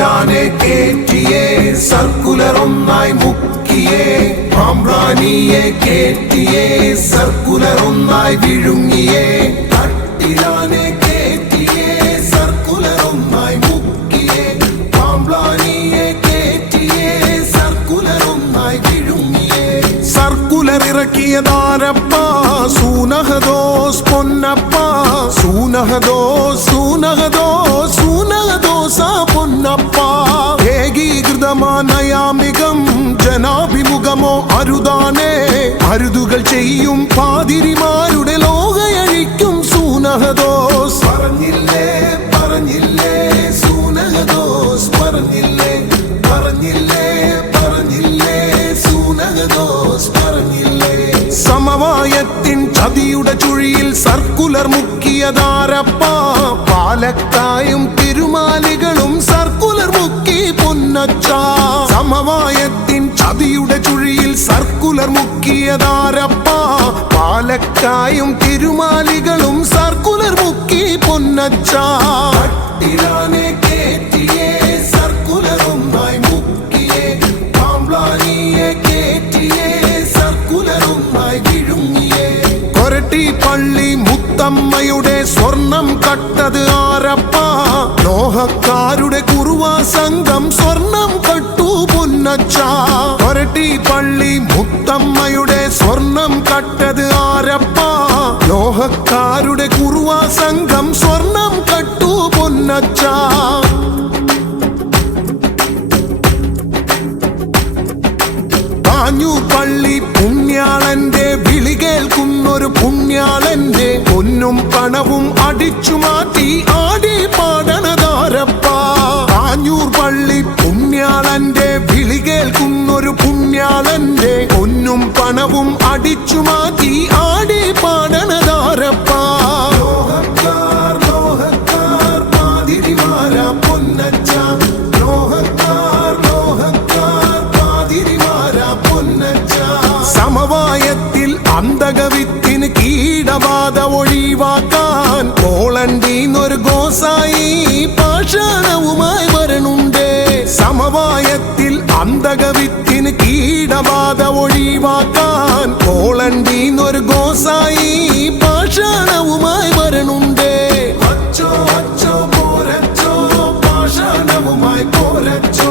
കട്ടിലാനെ കേറ്റിയേ circular ഒന്നായി മുക്കിയേ പാമ്പ്രാനിയെ കേറ്റിയേ circular ഒന്നായി വിഴുങ്ങിയേ കട്ടിലാനെ കേറ്റിയേ circular ഒന്നായി മുക്കിയേ പാമ്പ്രാനിയെ കേറ്റിയേ സർക്കുലർ ഒന്നായി വിഴുങ്ങിയേ സർക്കുലർ ഇറക്കിയതാരപ്പ സൂനഹദോസ് പൊന്നപ്പ സൂനഹദോസ് സൂനഹദോസ് സൂനഹദോസ പൊന്നപ്പ ഏകീകൃതമാനയാമികം ജനാഭിമുഖമോ അരുതാനേ അരുതുകൾ ചെയ്യും പാതിരിമാരുടെ ലോകയഴിക്കും സൂനഹദോസ് പറഞ്ഞില്ലേ പറഞ്ഞില്ലേ സൂനഹദോസ് പറഞ്ഞില്ലേ പറഞ്ഞില്ലേ പറഞ്ഞില്ലേ സൂനഹദോസ് പറഞ്ഞില്ലേ സമവായത്തിൻ ചതിയുടെ ചുഴിയിൽ സർക്കുലർ മുക്കിയതാരപ്പ പാലക്കായും തിരുമാലികളും സർക്കുലർ മുക്കി പൊന്നച്ച സമവായത്തിൻ ചതിയുടെ ചുഴിയിൽ സർക്കുലർ മുക്കിയതാരപ്പ പാലക്കായും തിരുമാലികളും സർക്കുലർ മുക്കി പൊന്നച്ച കട്ടിലാനെ കേറ്റിയേ സർക്കുലർ ഒന്നായി മുക്കിയേ പാമ്പ്രാനിയെ കേറ്റിയേ സർക്കുലർ ഒന്നായി വിഴുങ്ങിയേ കൊരട്ടി പള്ളി മുത്തമ്മയുടെ സ്വർണം കട്ടത് ആരപ്പ ലോഹക്കാരുടെ കുറുവാ സംഘം സ്വർണം കട്ടു പൊന്നച്ച കൊരട്ടി പള്ളി മുത്തമ്മയുടെ സ്വർണം കട്ടത് ആരപ്പ ലോഹക്കാരുടെ കുറുവാ സംഘം സ്വർണം കട്ടു പൊന്നച്ച പള്ളി പുണ്യാളന്റെ വിളി കേൾക്കുന്നൊരു പുണ്യാളന്റെ പൊന്നും പണവും അടിച്ചു മാറ്റി ആടി പാടണതാരപ്പ കാഞ്ഞൂർ പള്ളി പുണ്യാളന്റെ വിളി കേൾക്കുന്നൊരു പുണ്യാളന്റെ പൊന്നും പണവും അടിച്ചു മാറ്റി ആടി പാടണതാരപ്പ ലോഹക്കാർ ലോഹക്കാർ പാതിരിമാര പൊന്നച്ച ലോഹക്കാർ ലോഹക്കാർ പാതിരിമാര പൊന്നച്ച സമവായത്തിൽ അന്തകവിത്തിന് കീടബാധ ഒഴിവാക്കാൻ പോളണ്ടീന്നൊരു ഗോസായി പാഷാണവുമായി വരണുണ്ട് സമവായത്തിൽ അന്തകവിത്തിന് കീടബാധ ഒഴിവാക്കാൻ പോളണ്ടീന്നൊരു ഗോസായി പാഷാണവുമായി വരണുണ്ട് അച്ചോ അച്ചോ പോരച്ചോ പാഷാണവുമായി പോരച്ചോ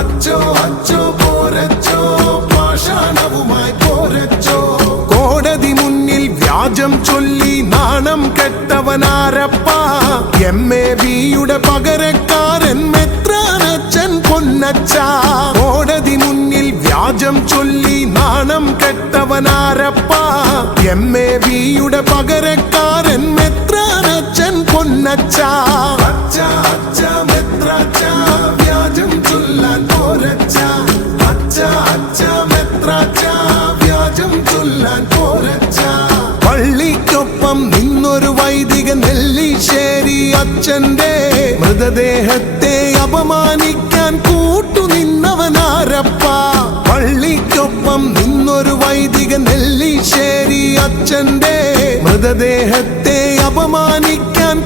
അച്ചോ അച്ചോ പോരച്ചോ പാഷാണവുമായി പോരച്ചോ കോടതി മുന്നിൽ വ്യാജം ചൊല്ലി നാണം കെട്ടവനാരപ്പ MABയുടെ പകരക്കാരൻ മെത്രാനച്ചൻ പൊന്നച്ച കോടതി മുന്നിൽ വ്യാജം ചൊല്ലി നാണം കെട്ടവനാരപ്പ MABയുടെ പകരക്കാരൻ മെത്രാനച്ചൻ പൊന്നച്ച അച്ച അച്ച മെത്രാച്ച വ്യാജം ചൊല്ലാൻ പോരച്ച അച്ച അച്ച മെത്രാച്ച വ്യാജം ചൊല്ലാൻ പോരച്ച പള്ളിക്കൊപ്പം നിന്നൊരു വൈദിക നെല്ലിശ്ശേരി അച്ഛന്റെ മൃതദേഹത്തെ അപമാനിക്കാൻ കൂട്ടുനിന്നവനാരപ്പ പള്ളിക്കൊപ്പം നിന്നൊരു വൈദിക നെല്ലിശ്ശേരി അച്ഛന്റെ മൃതദേഹത്തെ അപമാനിക്കാൻ